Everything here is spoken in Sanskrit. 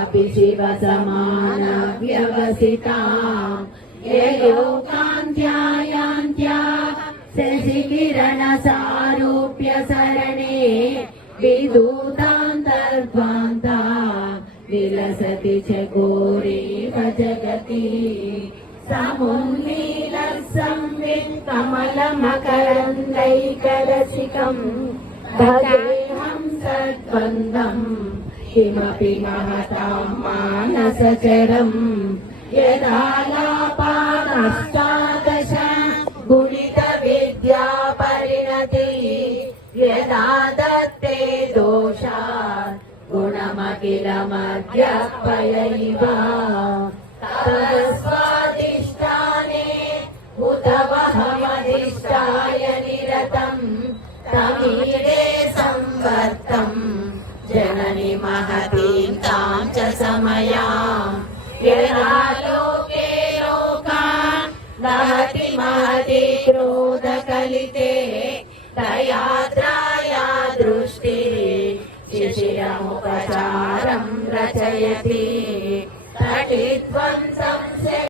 अपि शिव समान व्यवसिताम् ययोकान्त्यायान्त्या शशिकिरण सारूप्य सरणे विदूतान्तर्ध्वान्ता विलसति च घोरेव जगति समुन्मीलः संवित् कमलमकरन्दैकरसिकम् भजेऽहं सद्वन्दम् किमपि महतां मानसचरम् यदालापानष्टादश गुणितविद्या परिणति यदा दत्ते दोषात् गुणमखिलमद्यपयैव तदस्वादिष्टाने उतवहमधिष्ठाय निरतम् तमीरे संवर्तम् जननि महतीं तां च समयाम् यदा लोके लोकान् दहति महती क्रोधकलिते तयात्राया दृष्टिः शिशिरमुपचारं रचयति तटिध्वंसं